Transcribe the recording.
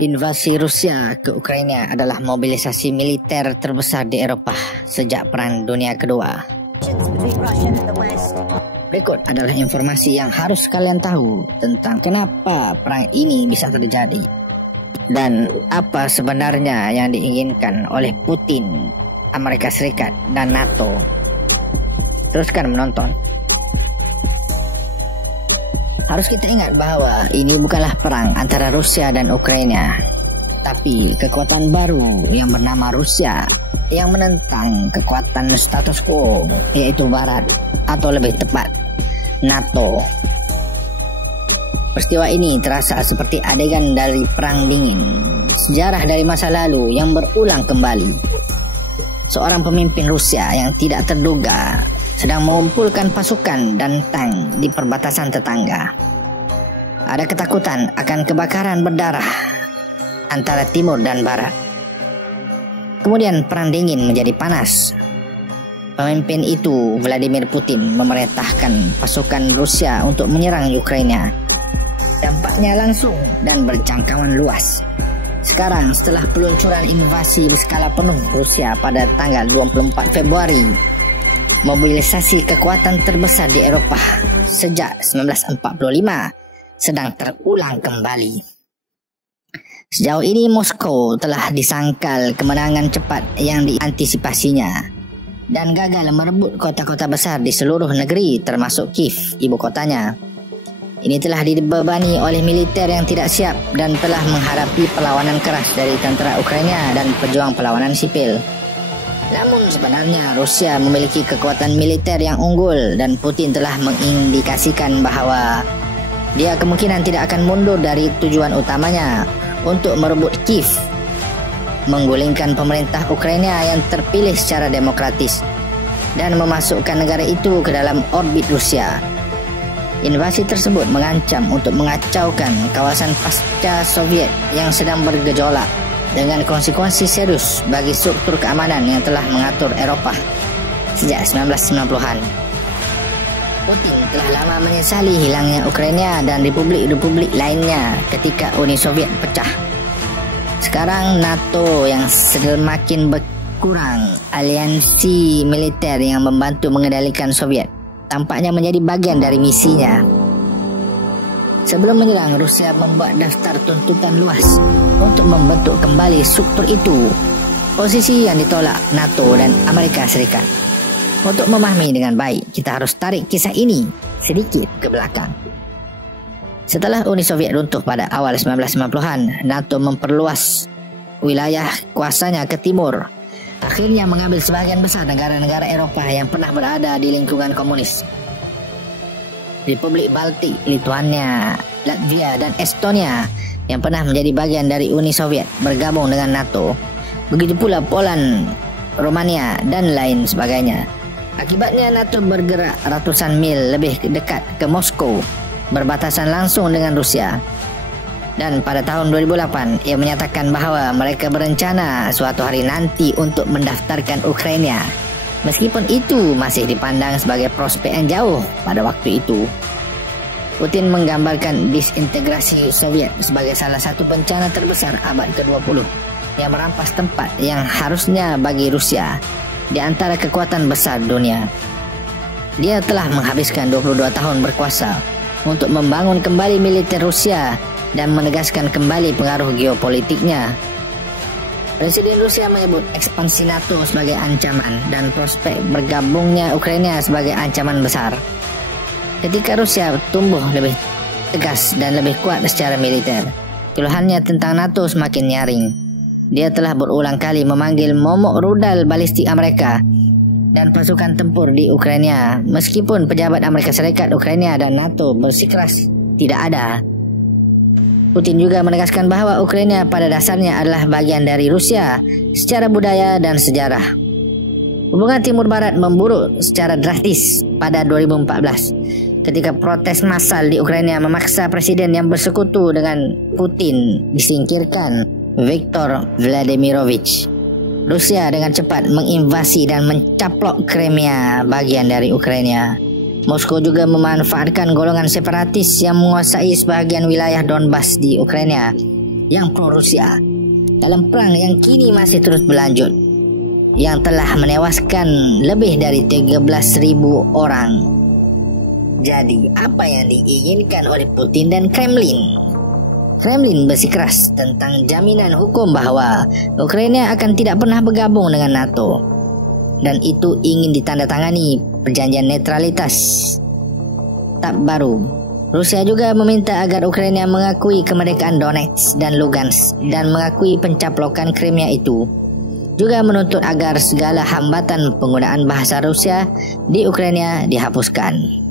Invasi Rusia ke Ukraina adalah mobilisasi militer terbesar di Eropa sejak Perang Dunia Kedua. Berikut adalah informasi yang harus kalian tahu tentang kenapa perang ini bisa terjadi dan apa sebenarnya yang diinginkan oleh Putin, Amerika Serikat, dan NATO. Teruskan menonton. Harus kita ingat bahwa ini bukanlah perang antara Rusia dan Ukraina, tapi kekuatan baru yang bernama Rusia yang menentang kekuatan status quo, yaitu Barat, atau lebih tepat NATO. Peristiwa ini terasa seperti adegan dari Perang Dingin, sejarah dari masa lalu yang berulang kembali. Seorang pemimpin Rusia yang tidak terduga sedang mengumpulkan pasukan dan tank di perbatasan tetangga. Ada ketakutan akan kebakaran berdarah antara timur dan barat. Kemudian perang dingin menjadi panas. Pemimpin itu, Vladimir Putin, memerintahkan pasukan Rusia untuk menyerang Ukraina. Dampaknya langsung dan berjangkauan luas. Sekarang setelah peluncuran invasi berskala penuh Rusia pada tanggal 24 Februari, mobilisasi kekuatan terbesar di Eropa sejak 1945 sedang terulang kembali. Sejauh ini Moskow telah disangkal kemenangan cepat yang diantisipasinya dan gagal merebut kota-kota besar di seluruh negeri termasuk Kiev, ibu kotanya. Ini telah dibebani oleh militer yang tidak siap dan telah menghadapi perlawanan keras dari tentara Ukraina dan pejuang perlawanan sipil. Namun sebenarnya Rusia memiliki kekuatan militer yang unggul dan Putin telah mengindikasikan bahwa dia kemungkinan tidak akan mundur dari tujuan utamanya untuk merebut Kiev, menggulingkan pemerintah Ukraina yang terpilih secara demokratis, dan memasukkan negara itu ke dalam orbit Rusia. Invasi tersebut mengancam untuk mengacaukan kawasan pasca Soviet yang sedang bergejolak, dengan konsekuensi serius bagi struktur keamanan yang telah mengatur Eropa sejak 1990-an. Putin telah lama menyesali hilangnya Ukraina dan republik-republik lainnya ketika Uni Soviet pecah. Sekarang NATO yang semakin berkurang, aliansi militer yang membantu mengendalikan Soviet, tampaknya menjadi bagian dari misinya. Sebelum menyerang, Rusia membuat daftar tuntutan luas untuk membentuk kembali struktur itu, posisi yang ditolak NATO dan Amerika Serikat. Untuk memahami dengan baik, kita harus tarik kisah ini sedikit ke belakang. Setelah Uni Soviet runtuh pada awal 1990-an, NATO memperluas wilayah kuasanya ke timur, akhirnya mengambil sebagian besar negara-negara Eropa yang pernah berada di lingkungan komunis. Republik Baltik, Lithuania, Latvia, dan Estonia yang pernah menjadi bagian dari Uni Soviet bergabung dengan NATO. Begitu pula Poland, Romania, dan lain sebagainya. Akibatnya NATO bergerak ratusan mil lebih dekat ke Moskow, berbatasan langsung dengan Rusia. Dan pada tahun 2008, ia menyatakan bahwa mereka berencana suatu hari nanti untuk mendaftarkan Ukraina. Meskipun itu masih dipandang sebagai prospek yang jauh pada waktu itu. Putin menggambarkan disintegrasi Soviet sebagai salah satu bencana terbesar abad ke-20 yang merampas tempat yang harusnya bagi Rusia di antara kekuatan besar dunia. Dia telah menghabiskan 22 tahun berkuasa untuk membangun kembali militer Rusia dan menegaskan kembali pengaruh geopolitiknya. Presiden Rusia menyebut ekspansi NATO sebagai ancaman dan prospek bergabungnya Ukraina sebagai ancaman besar. Ketika Rusia tumbuh lebih tegas dan lebih kuat secara militer, keluhannya tentang NATO semakin nyaring. Dia telah berulang kali memanggil momok rudal balistik Amerika dan pasukan tempur di Ukraina, meskipun pejabat Amerika Serikat, Ukraina, dan NATO bersikeras tidak ada. Putin juga menegaskan bahwa Ukraina pada dasarnya adalah bagian dari Rusia secara budaya dan sejarah. Hubungan Timur Barat memburuk secara drastis pada 2014 ketika protes massal di Ukraina memaksa presiden yang bersekutu dengan Putin disingkirkan, Viktor Vladimirovich. Rusia dengan cepat menginvasi dan mencaplok Crimea, bagian dari Ukraina. Moskow juga memanfaatkan golongan separatis yang menguasai sebagian wilayah Donbas di Ukraina yang pro-Rusia dalam perang yang kini masih terus berlanjut, yang telah menewaskan lebih dari 13.000 orang. Jadi, apa yang diinginkan oleh Putin dan Kremlin? Kremlin bersikeras tentang jaminan hukum bahwa Ukraina akan tidak pernah bergabung dengan NATO, dan itu ingin ditandatangani perjanjian netralitas tahap baru. Rusia juga meminta agar Ukraina mengakui kemerdekaan Donetsk dan Lugansk dan mengakui pencaplokan Crimea itu. Juga menuntut agar segala hambatan penggunaan bahasa Rusia di Ukraina dihapuskan.